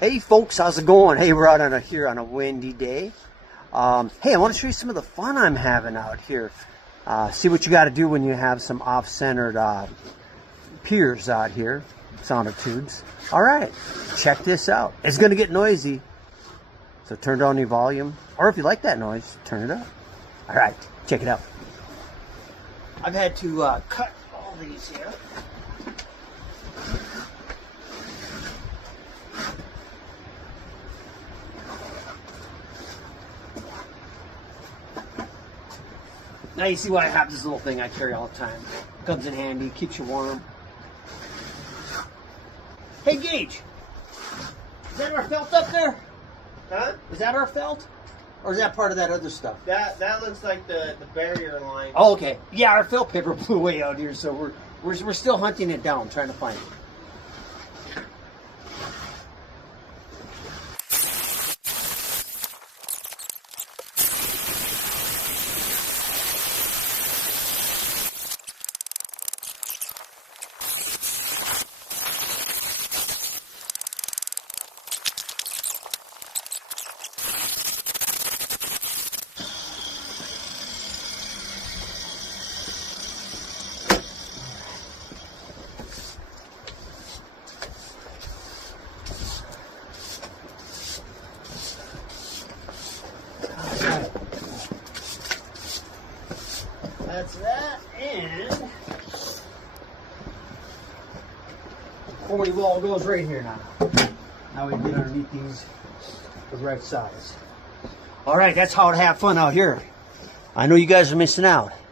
Hey folks, how's it going? Hey, we're out on here on a windy day. Hey, I want to show you some of the fun I'm having out here. See what you got to do when you have some off-centered piers out here, sonotubes. All right, check this out. It's going to get noisy, so turn down your volume. Or if you like that noise, turn it up. All right, check it out. I've had to cut all these here. Now you see why I have this little thing I carry all the time. Comes in handy, keeps you warm. Hey Gage, is that our felt up there? Huh? Is that our felt? Or is that part of that other stuff? That looks like the barrier line. Oh, okay. Yeah, our felt paper blew away out here, so we're still hunting it down, trying to find it. That's that, and the 40 wall goes right here now. Now we get underneath these the right size. All right, that's how to have fun out here. I know you guys are missing out.